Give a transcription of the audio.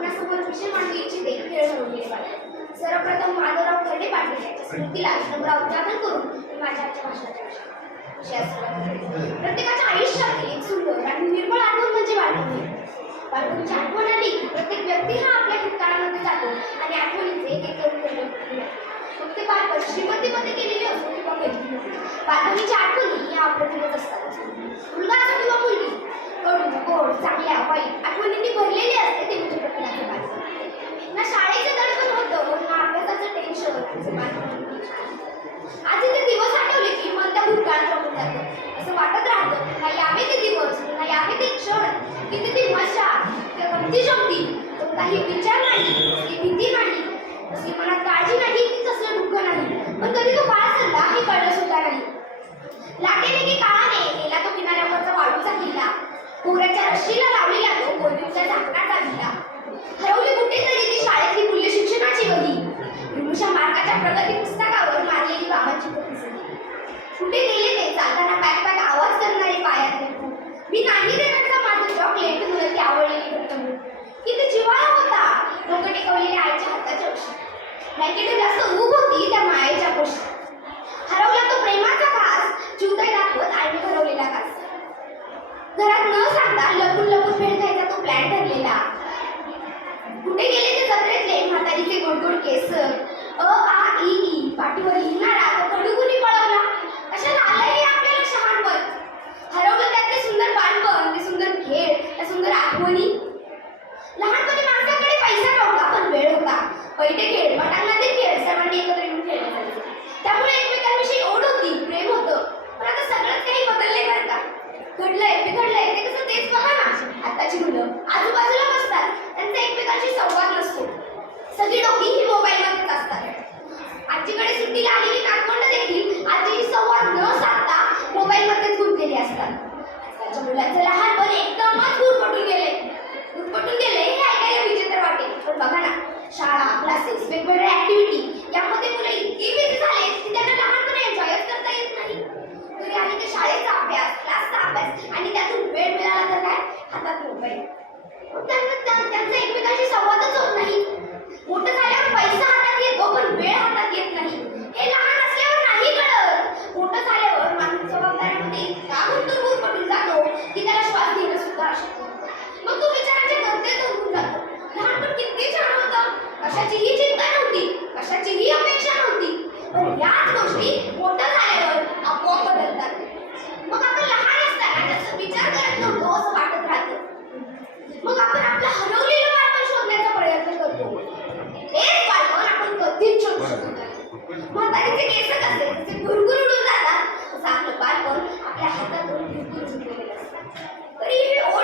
आपणासमोर विषय मांडू इच्छिते खेळ ठरवलेले बालपण. सर्वप्रथम माधवराव खर्डे पाटील यांच्या स्मृतीला विनम्र उद्यापन करून मी माझ्या आजच्या भाषणाच्या विषयास सुरुवात करते. प्रत्येकाच्या आयुष्यातील एक सुंदर आणि निर्मळ आठवण म्हणजे बालपण. बालपणीची आठवण आली की प्रत्येक व्यक्ती हा आपल्या भूतकाळामध्ये जातो आणि आठवणीचे एक करून मग ते बालपण श्रीमतीमध्ये केलेली असो किंवा पहिली बालपणीच्या आठवणी या अप्रतिमच असतात. मुलगा असो किंवा मुलगी, कडू गोड चांगल्या वाईट आठवणींनी भरलेली असते ते म्हणजे प्रत्येकाचे बालपण. ना शाळेचं दडपण होतं ना अभ्यासाचं टेन्शन. आज ते दिवस आठवले की मन त्या भूतकाळात रमून जातं. असं वाटत राहतं ना यावे ते दिवस ना यावे ते क्षण, किती ती मजा किंवा गमती जमती, कोणताही विचार नाही, कसली भीती नाही, कसली मनात काळजी नाही, की कसलं दुःख नाही. पण कधी तो काळ सरला हे कळलं सुद्धा नाही. लाटेने की काळाने गेला तो किनाऱ्यावरचा वाळूचा किल्ला, पोहऱ्याच्या रशीला लावलेला तो कोलबीच्या झाकणाचा विला. हरवली कुठेतरी ती शाळेतली मूल्य शिक्षणाची वही, विनुषा मार्गाच्या प्रगती पुस्तकावर मारलेली बाबांची प्रतिसंधी. कुठे गेले ते चालताना पॅक पॅक आवाज करणारे पायातले फूट. मी नाही देण्याचा माझं चॉकलेट मुलं ती आवडलेली घट्टमूळ. किती जिव्हाळा होता डोकं टेकवलेल्या आईच्या हाताच्या उशी. ब्लँकेट जास्त ऊब होती त्या मायेच्या कुशी. हरवला तो प्रेमाचा घास, चिवताई दाखवत आईने भरवलेला घास. घरात न सांगता लपून लपून भेट घ्यायचा तो प्लॅन ठरलेला. कुठे गेले ते जत्रेतले म्हातारीचे गोडगोड केस, अ आ इ ई पाठीवर लिहिणारा तो कडूकुनी पळवला. कशाला आलंय आपल्याला शहाणपण. हरवलं त्यात ते सुंदर बालपण, ते सुंदर खेळ, त्या सुंदर आठवणी. लहानपणी माणसाकडे पैसा नव्हता पण वेळ होता. पैठे खेळ, मटांगणातील खेळ सर्वांनी एकत्र येऊन खेळले जायचे. त्यामुळे एकमेकांविषयी ओढ होती, प्रेम होतं. पण आता सगळंच काही बदललंय बरं का. घडलंय बिघडलंय ते कसं तेच बघा ना. आताची मुलं आजूबाजूला बसतात, त्यांचा एकमेकांशी संवाद नसतो. सगळी डोकी ही मोबाईलमध्येच असतात. आजीकडे सुट्टीला आलेली नातवंड देखील आजीशी संवाद न साधता मोबाईलमध्येच गुंतलेली असतात. आजकालच्या मुलांचं लहानपण एकदमच गुरफटून गेले हे ऐकायला विचित्र वाटेल. पण बघा ना, शाळा, क्लासेस, वेगवेगळ्या ऍक्टिव्हिटी यामध्ये मुलं इतकी बिझी झालेत की त्यांना लहानपणी एन्जॉयच करता येत नाही. घरी आली की शाळेचा अभ्यास, क्लासचा अभ्यास आणि त्यातून वेळ मिळाला तर काय, हातात मोबाईल. त्यांचा एकमेकांशी संवादच होत नाही. मोठं झाल्यावर पैसा हातात येतो पण वेळ हातात येत नाही. हे लहान असल्यावर नाही कळत. मोठं झाल्यावर माणूस जबाबदाऱ्यामध्ये इतका गुंतून जातो की त्याला श्वास घेणं सुद्धा अशक्य होतं. मग तो विचारांच्या गर्दीत होऊन जातो. लहानपण किती छान होतं, कशाचीही चिंता नव्हती, कशाचीही अपेक्षा नव्हती. पण याच गोष्टी मोठं झाल्यावर आपोआप बदलतात. मग आपण लहान असताना त्याचा विचार करत नव्हतो असं वाटत राहतं. मग आपण आपलं हरवलेलं बालपण शोधण्याचा प्रयत्न करतो. हेच बालपण आपण कधीच शोधू शकत नाही. म्हातारीचे केस कसे जसे भुरभुर उडून जातात तसं आपलं बालपण आपल्या हातातून भुरभुर उडलेलं असतं. तरी ही ओढ